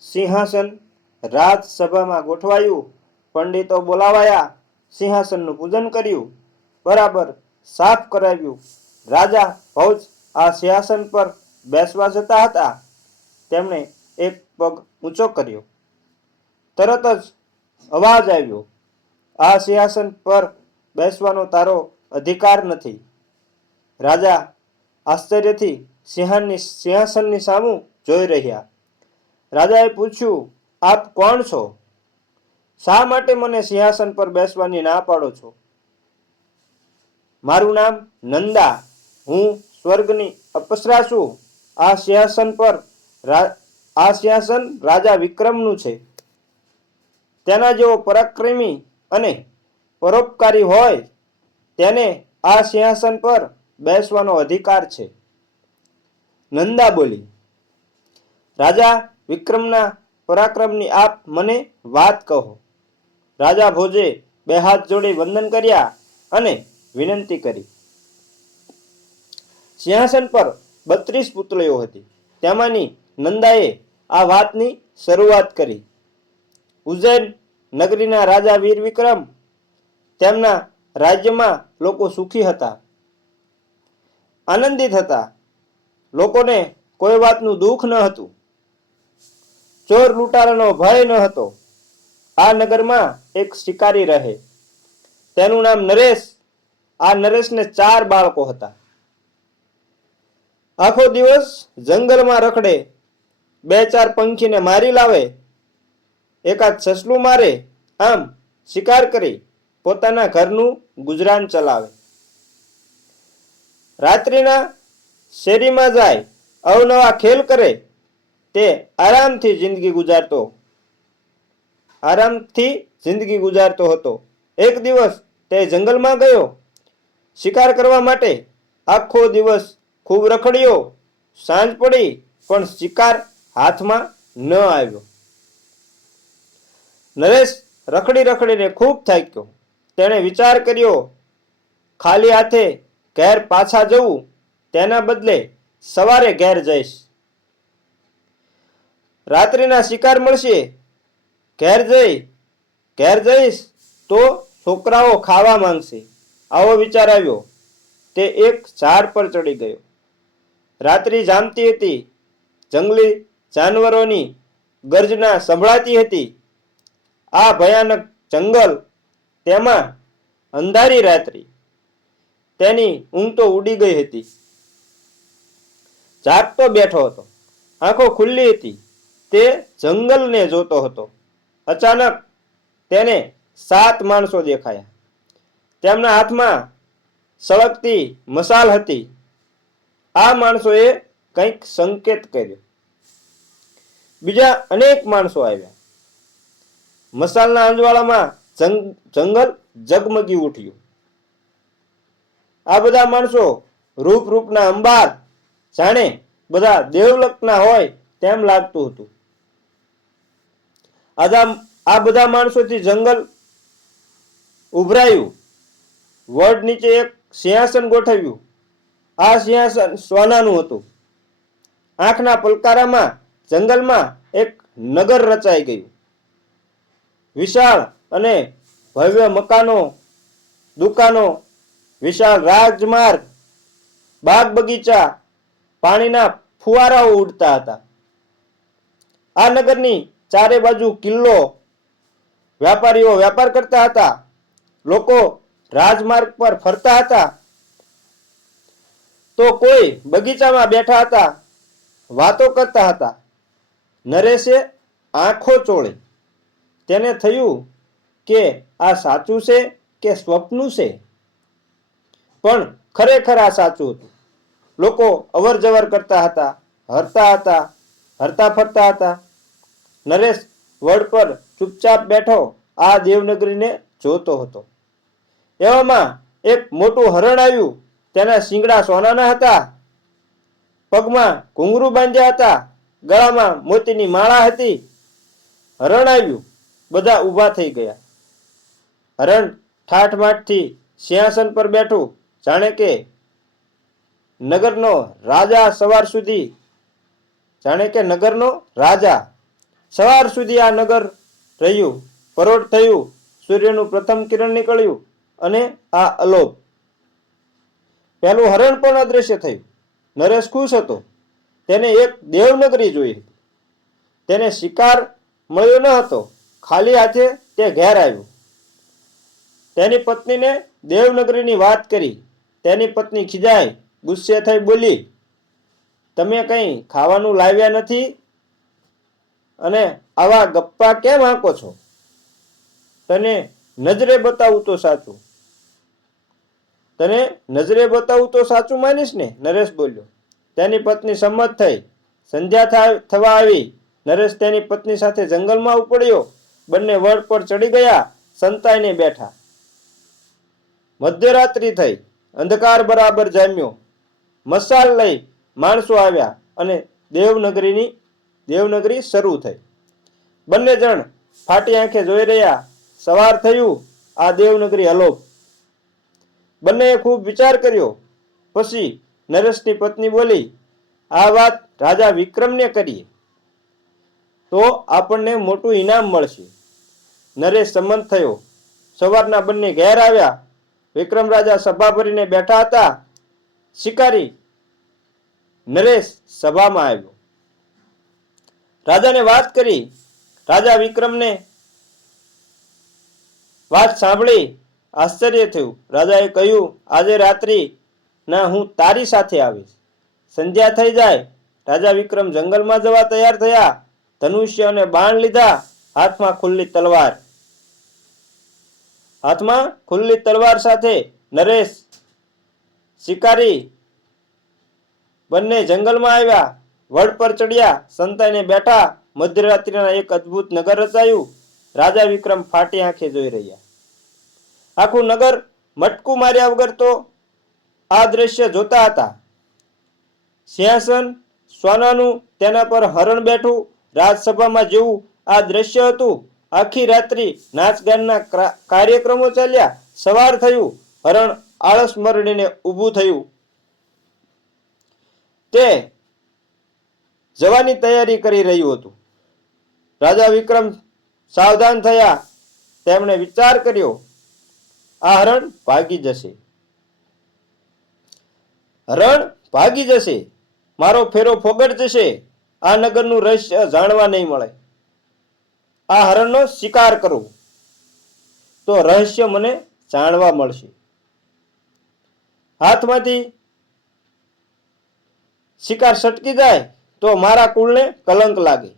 સિંહાસન રાજસભામાં ગોઠવાયું. પંડિતો બોલાવાયા, સિંહાસનનું પૂજન કર્યું. બરાબર સાફ કરાવ્યું. રાજા ભૌજ આ સિંહાસન પર બેસવા જતા હતા. તેમણે એક પગ ઊંચો કર્યો. તરત જ અવાજ આવ્યો. આ સિંહાસન પર બેસવાનો તારો અધિકાર નથી. રાજા આશ્ચર્યથી સિંહાની સિંહાસનની સામું જોઈ રહ્યા. રાજાએ પૂછ્યું, આપ કોણ છો? શા માટે મને સિંહાસન પર બેસવાની ના પાડો છો? મારું નામ નંદા, હું સ્વર્ગની અપસરા છું. આ સિંહાસન પર આ સિંહાસન રાજા વિક્રમનું છે. તેના જેવો પરાક્રમી અને પરોપકારી હોય, તેને આ સિંહાસન પર બેસવાનો અધિકાર છે. નંદા બોલી, રાજા વિક્રમના પરાક્રમની આપ મને વાત કહો. રાજા ભોજે બે હાથ જોડી વંદન કર્યા અને વિનંતી કરી. સિંહાસન પર બત્રીસ પુતળીઓ હતી. તેમાંની નંદાએ આ વાતની શરૂઆત કરી. ઉજ્જૈન નગરીના રાજા વીર વિક્રમ તેમના રાજ્યમાં લોકો સુખી હતા. આનંદિત હતા. લોકોને કોઈ વાતનું દુઃખ ન હતું. ચોર લૂંટારાનો ભય ન હતો. આ નગરમાં એક શિકારી રહે. તેનું નામ નરેશ. આ નરેશને ચાર બાળકો હતા. આખો દિવસ જંગલમાં રખડે. બે ચાર પંખીને મારી લાવે. એકાદ સસલું મારે. આમ શિકાર કરી પોતાના ઘરનું ગુજરાન ચલાવે. રાત્રિના શેરીમાં જાય અવનવા ખેલ કરે. તે આરામથી જિંદગી ગુજારતો. આરામથી જિંદગી ગુજારતો હતો. એક દિવસ તે જંગલમાં ગયો. શિકાર કરવા માટે આખો દિવસ ખૂબ રખડ્યો. સાંજ પડી, પણ શિકાર હાથમાં ન આવ્યો. નરેશ રખડી રખડીને ખૂબ થાક્યો. તેણે વિચાર કર્યો, ખાલી હાથે ઘેર પાછા જવું, તેના બદલે સવારે ઘેર જઈશ. રાત્રિના શિકાર મળશે. ઘેર જઈ, ઘેર જઈશ તો છોકરાઓ ખાવા માંગશે. આવો વિચાર આવ્યો. તે એક ઝાડ પર ચડી ગયો. રાત્રિ જામતી હતી. જંગલી જાનવરોની ગર્જના સંભળાતી હતી. આ ભયાનક જંગલ તેમાં અંધારી રાત્રિ. તેની ઊંઘ તો ઉડી ગઈ હતી. જાગતો બેઠો હતો. આંખો ખુલ્લી હતી. તે જંગલને જોતો હતો. અચાનક તેને સાત માણસો દેખાયા. તેમના હાથમાં સળગતી મસાલ હતી. આ માણસોએ કંઈક સંકેત કર્યો. બીજા અનેક માણસો આવ્યા. મસાલના અંજવાળામાં જંગ- જંગલ જગમગી ઉઠ્યું. આ બધા માણસો રૂપ રૂપના અંબાર જાણે બધા દેવલકના હોય તેમ લાગતું હતું. આદા આ બધા માણસોથી જંગલ ઉભરાયું. વડ નીચે એક સિંહાસન ગોઠવ્યું. આ સિંહાસન સોનાનું હતું. આંખના પલકારામાં, જંગલમાં એક નગર રચાઈ ગયું. વિશાળ અને ભવ્ય મકાનો, દુકાનો, વિશાળ રાજમાર્ગ, બાગ બગીચા, પાણીના ફુવારાઓ ઉડતા હતા. આ નગરની ચારે બાજુ કિલ્લો વ્યાપારીઓ વ્યાપાર કરતા હતા. લોકો રાજમાર્ગ પર ફરતા હતા. તો કોઈ બગીચામાં બેઠા હતા, વાતો કરતા હતા. નરેશે આંખો ચોળી. તેને થયું કે આ સાચું છે કે સ્વપ્નું છે? પણ ખરેખર આ સાચું હતું. લોકો અવર જવર કરતા હતા, હરતા હતા, હરતા ફરતા હતા. નરેશ વડ પર ચૂપચાપ બેઠો આ દેવનગરીને જોતો હતો. એવામાં એક મોટું હરણ આવ્યું. તેના શિંગડા સોનાના હતા. પગમાં ઘૂંઘરું બાંધ્યા હતા. ગળામાં મોતીની માળા હતી. હરણ આવ્યું. બધા ઊભા થઈ ગયા. હરણ ઠાઠમાઠથી સિંહાસન પર બેઠું. જાણે કે નગરનો રાજા સવાર સુધી. જાણે કે નગરનો રાજા. સવાર સુધી આ નગર રહ્યું પરોટ થયું, સૂર્યનું પ્રથમ કિરણ નીકળ્યું અને આ અલોપ. પહેલું હરણ પણ અદ્રશ્ય થયું. નરેશ ખુશ હતો. તેને એક દેવનગરી જોઈ હતી. તેને શિકાર મળ્યો ન હતો. ખાલી હાથે તે ઘેર આવ્યું. તેની પત્નીને દેવનગરીની વાત કરી. તેની પત્ની ખીજાઈ ગુસ્સે થઈ બોલી, તમે કંઈ ખાવાનું લાવ્યા નથી? અને આવા ગપ્પા કેમ આંકો છો? તને નજરે બતાવું તો સાચું. તને નજરે બતાવું તો સાચું માનીશ ને? નરેશ બોલ્યો. તેની પત્ની સંમત થઈ. સંધ્યા થવા આવી. નરેશ તેની પત્ની સાથે જંગલમાં ઉપડ્યો. બંને વડ પર ચડી ગયા. સંતાઈને બેઠા. મધ્યરાત્રિ થઈ. અંધકાર બરાબર જામ્યો. મસાલ લઈ માણસો આવ્યા અને દેવનગરીની દેવનગરી શરૂ થઈ. બંને જણ ફાટી આંખે જોઈ રહ્યા, સવાર થયું, આ દેવનગરી અલોપ બંનેએ ખૂબ વિચાર કર્યો. પછી નરેશની પત્ની બોલી, આ વાત રાજા વિક્રમને કરીએ. તો આપણને મોટું ઇનામ મળશે. નરેશ સંમત થયો. સવારના બંને ઘેર આવ્યા. વિક્રમ રાજા સભા ભરીને બેઠા હતા. શિકારી નરેશ સભામાં આવ્યો. રાજાને વાત કરી. રાજા વિક્રમને વાત સાંભળી આશ્ચર્ય થયું. રાજાએ કહ્યું, આજે રાત્રિ, ના, હું તારી સાથે આવીશ. સંધ્યા થઈ જાય. રાજા વિક્રમ જંગલમાં જવા તૈયાર થયા. ધનુષ્ય અને બાણ લીધા. હાથમાં ખુલ્લી તલવાર. હાથમાં ખુલ્લી તલવાર સાથે નરેશ શિકારી બંને જંગલમાં આવ્યા. વડ પર ચડ્યા સંતાઈને બેઠા, મધ્યરાત્રિના એક અદ્ભુત નગર રચાયું. રાજા વિક્રમ ફાટી આંખે જોઈ રહ્યા. આખું નગર મટકું માર્યા વગર તો આ દ્રશ્ય જોતા હતા. સિંહાસન સોનાનું તેના પર હરણ બેઠું રાજસભામાં જેવું આ દ્રશ્ય હતું. આખી રાત્રિ નાચગાનના ક્રા- કાર્યક્રમો ચાલ્યા. સવાર થયું. હરણ આળસ મરડીને ઊભું થયું. તે જવાની તૈયારી કરી રહ્યું હતું. રાજા વિક્રમ સાવધાન થયા. તેમણે વિચાર કર્યો, આ હરણ ભાગી જશે. હરણ ભાગી જશે. મારો ફેરો ફોગટ જશે. આ નગરનું રહસ્ય જાણવા નહીં મળે. આ હરણનો શિકાર કરું. તો રહસ્ય મને જાણવા મળશે. હાથમાંથી શિકાર સટકી જાય. તો મારા કુળને કલંક લાગે.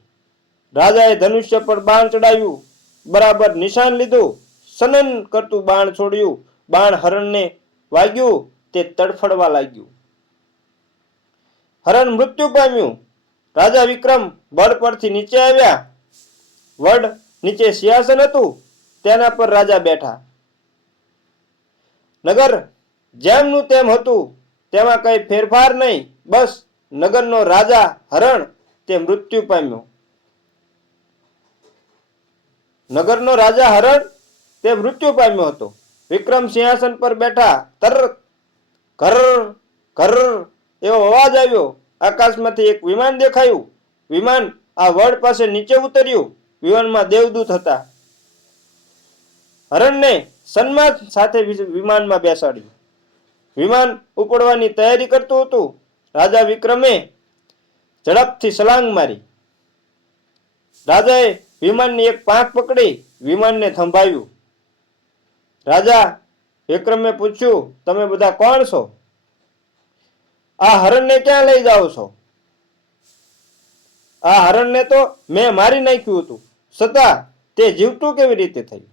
રાજાએ ધનુષ્ય પર બાણ ચડાવ્યું. બરાબર નિશાન લીધું. સનન કરતું બાણ છોડ્યું. બાણ હરણને વાગ્યું. તે તડફડવા લાગ્યું. હરણ મૃત્યુ પામ્યું. રાજા વિક્રમ બળ પરથી નીચે આવ્યા. વડ નીચે સિંહાસન હતું. તેના પર રાજા બેઠા. નગર જેમનું તેમ હતું. તેમાં કઈ ફેરફાર નહીં. બસ નગરનો રાજા હરણ તે મૃત્યુ પામ્યો. નગરનો રાજા હરણ તે મૃત્યુ પામ્યો હતો. વિક્રમ સિંહાસન પર બેઠા તર, ઘર ઘર એવો અવાજ આવ્યો. આકાશમાંથી એક વિમાન દેખાયું. વિમાન આ વડ પાસે નીચે ઉતર્યું. વિમાનમાં દેવદૂત હતા. હરણને સન્માન સાથે વિમાનમાં બેસાડ્યું. વિમાન ઉપડવાની તૈયારી કરતું હતું. રાજા વિક્રમે ઝડપથી સલાંગ મારી. રાજાએ વિમાનની એક પાંખ પકડી, વિમાનને થંભાવ્યું. રાજા વિક્રમે પૂછ્યું, તમે બધા કોણ છો? આ હરણને ક્યાં લઈ જાઓ છો? આ હરણને તો મેં મારી નાખ્યું હતું. છતાં તે જીવતું કેવી રીતે થયું?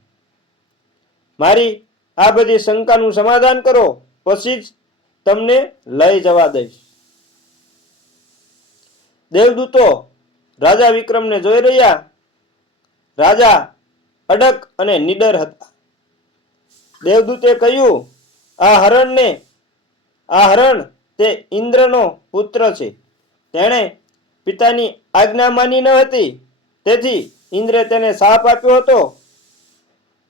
મારી આ બધી શંકાનું સમાધાન કરો, પછી જ તમને લઈ જવા દઈશ. દેવદૂતો રાજા વિક્રમને જોઈ રહ્યા. રાજા અડક અને નિડર હતા. દેવદૂતે કહ્યું, આ હરણને, આ હરણ તે ઇન્દ્રનો પુત્ર છે. તેણે પિતાની આજ્ઞા માની ન હતી. તેથી ઇન્દ્રે તેને શાપ આપ્યો હતો.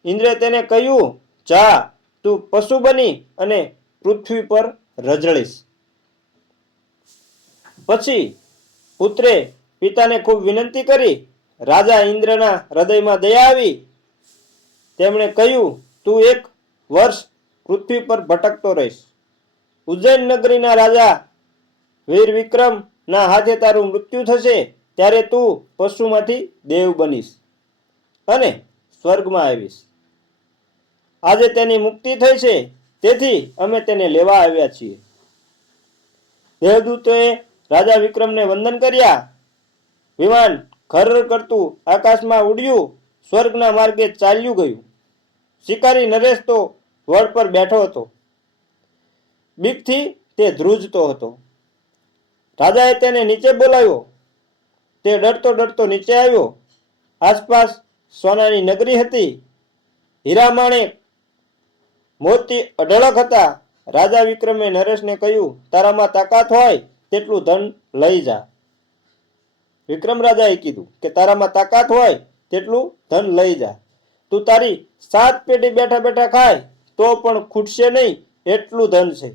ઇન્દ્રે તેને કહ્યું, જા, તું પશુ બની અને પૃથ્વી પર રજળીશ. પછી પુત્રે પિતાને ખૂબ વિનંતી કરી, રાજા ઇન્દ્રના હૃદયમાં દયા આવી. તેમણે કહ્યું, તું એક વર્ષ પૃથ્વી પર ભટકતો રહીશ. ઉજ્જૈન નગરીના રાજા વીર વિક્રમ ના હાથે તારું મૃત્યુ થશે, ત્યારે તું પશુમાંથી દેવ બનીશ અને સ્વર્ગમાં આવીશ. આજે તેની મુક્તિ થઈ છે, તેથી અમે તેને લેવા આવ્યા છીએ. દેવદૂતોએ રાજા વિક્રમને વંદન કર્યા. વિમાન ખર કરતું આકાશમાં ઉડ્યું, સ્વર્ગના માર્ગે ચાલ્યું ગયું. શિકારી નરેશ તો વડ પર બેઠો હતો. બીકથી તે ધ્રુજતો હતો. રાજાએ તેને નીચે બોલાવ્યો. તે ડરતો ડરતો નીચે આવ્યો. આસપાસ સોનાની નગરી હતી. હીરા માણેક મોતી અઢળક હતા. રાજા વિક્રમે નરેશને કહ્યું, તારામાં તાકાત હોય તેટલું ધન લઈ જા. વિક્રમ રાજાએ કીધું કે તારામાં તાકાત હોય તેટલું ધન લઈ જા. તું તારી સાત પેઢી બેઠા બેઠા ખાય તો પણ ખૂટશે નહીં એટલું ધન છે.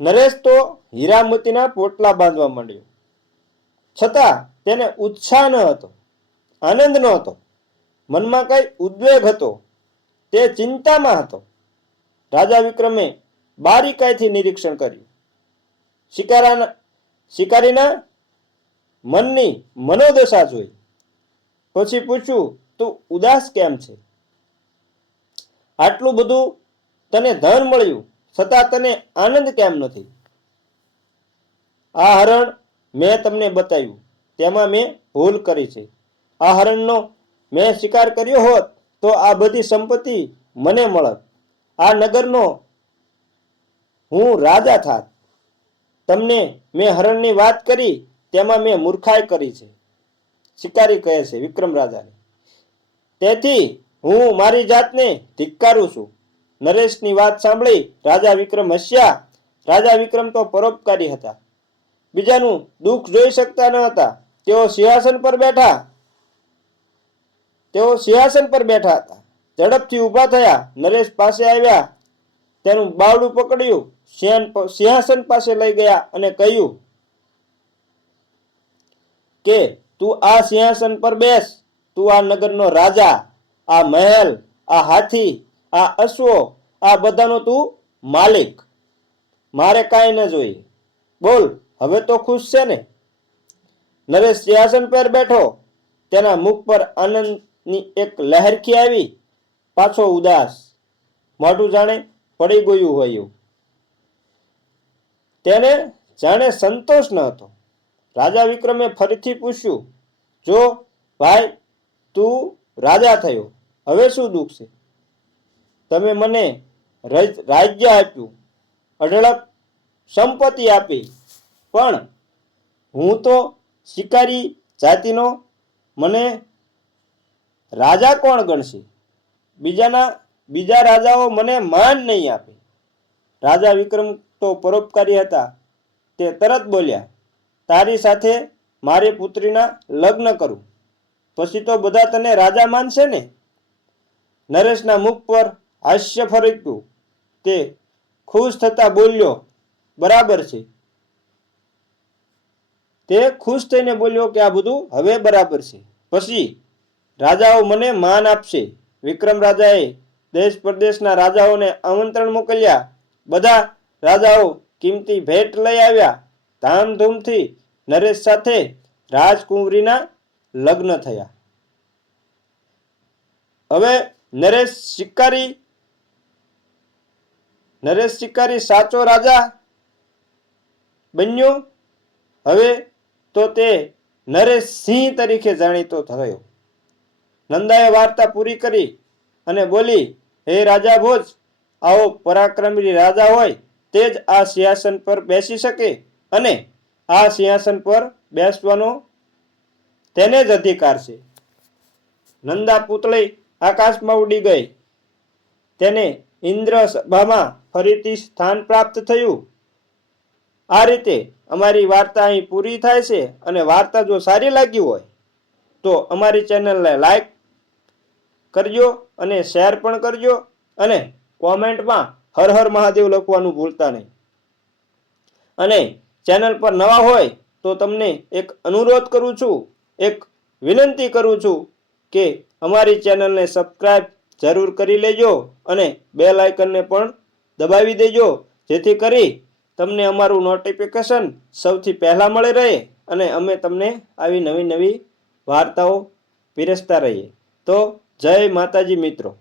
નરેશ તો હીરામતીના પોટલા બાંધવા માંડ્યો. છતાં તેને ઉત્સાહ ન હતો, આનંદ ન હતો. મનમાં કઈ ઉદ્વેગ હતો, તે ચિંતામાં હતો. રાજા વિક્રમે બારીકાઈથી નિરીક્ષણ કર્યું. શિકારાના શિકારીના મનની મનોદશા જોઈ. પછી પૂછ્યું, તું ઉદાસ કેમ છે? આટલું બધું તને ધન મળ્યું, છતાં તને આનંદ કેમ નથી? આ હરણ મેં તમને બતાવ્યું, તેમાં મેં ભૂલ કરી છે. આ હરણનો મેં શિકાર કર્યો હોત, તો આ બધી સંપત્તિ મને મળત. આ નગરનો હું રાજા થાત. તમને મેં હરણની વાત કરી, તેમાં મેં મૂર્ખાઈ કરી છે. શિકારી કહે છે, વિક્રમ રાજાને. તેથી હું મારી જાતને ધિક્કારું છું. નરેશની વાત સાંભળી રાજા વિક્રમ હસ્યા. રાજા વિક્રમ તો પરોપકારી હતા. બીજાનું દુઃખ જોઈ શકતા ન હતા. તેઓ સિંહાસન પર બેઠા. તેઓ સિંહાસન પર બેઠા હતા. ઝડપથી ઊભા થયા. નરેશ પાસે આવ્યા. તેનું બાવડું પકડ્યું સિંહ- સિંહાસન પાસે લઈ ગયા અને કહ્યું, કે તું આ સિંહાસન પર બેસ. તું આ નગરનો રાજા, આ મહેલ, આ હાથી, આ અશ્વો, આ બધાનો તું માલિક. મારે કાંઈ ન જોઈએ. બોલ, હવે તો ખુશ છે ને? નરેશ સિંહાસન પર બેઠો. તેના મુખ પર આનંદની એક લહેરખી આવી. પાછો ઉદાસ. મોઢું જાણે પડી ગયું હોય એવું. તેને જાણે સંતોષ ન હતો. રાજા વિક્રમે ફરીથી પૂછ્યું, જો ભાઈ, તું રાજા થયો, હવે શું દુઃખ છે? તમે મને રજ- રાજ્ય આપ્યું, અઢળક સંપત્તિ આપી, પણ હું તો શિકારી જાતિનો, મને રાજા કોણ ગણશે? બીજાના બીજા રાજાઓ મને માન નહીં આપે. રાજા વિક્રમ તો પરોપકારી હતા. તે તરત બોલ્યા, તારી સાથે મારી પુત્રીના લગ્ન કરું. પછી તો બધા તને રાજા માનશે ને? નરેશના મુખ પર હાસ્ય ફરક્યું. તે ખુશ થતા બોલ્યો, બરાબર છે. તે ખુશ થઈને બોલ્યો કે આ બધું હવે બરાબર છે. પછી રાજાઓ મને માન આપશે. વિક્રમ રાજાએ દેશ પ્રદેશના રાજાઓને આમંત્રણ મોકલ્યા. બધા રાજાઓ કિંમતી ભેટ લઈ આવ્યા. ધામધૂમથી નરેશ સાથે રાજકુંવરીના લગ્ન થયા. હવે નરેશ શિકારી નરેશ શિકારી સાચો રાજા બન્યો. હવે તો તે નરેશ સિંહ તરીકે જાણીતો થયો. નંદાએ વાર્તા પૂરી કરી. અને બોલી, હે રાજા ભોજ, આવો પરાક્રમી રાજા હોય તે જ આ સિંહાસન પર બેસી શકે અને આ સિંહાસન પર બેસવાનો તેને જ અધિકાર છે. નંદા પૂતળી આકાશમાં ઉડી ગઈ. તેને ઇન્દ્ર સભામાં ફરીથી સ્થાન પ્રાપ્ત થયું. આ રીતે અમારી વાર્તા અહીં પૂરી થાય છે અને વાર્તા જો સારી લાગી હોય તો અમારી ચેનલને લાઈક કરજો અને શેર પણ કરજો અને કોમેન્ટમાં હર હર મહાદેવ લખવાનું ભૂલતા નહીં. અને ચેનલ પર નવા હોય તો તમને એક અનુરોધ કરું છું, એક વિનંતી કરું છું કે અમારી ચેનલને સબસ્ક્રાઈબ જરૂર કરી લેજો અને બે લાઇકનને પણ દબાવી દેજો, જેથી કરી તમને અમારું નોટિફિકેશન સૌથી પહેલાં મળી રહે અને અમે તમને આવી નવી નવી વાર્તાઓ પીરસતા રહીએ. તો જય માતાજી મિત્રો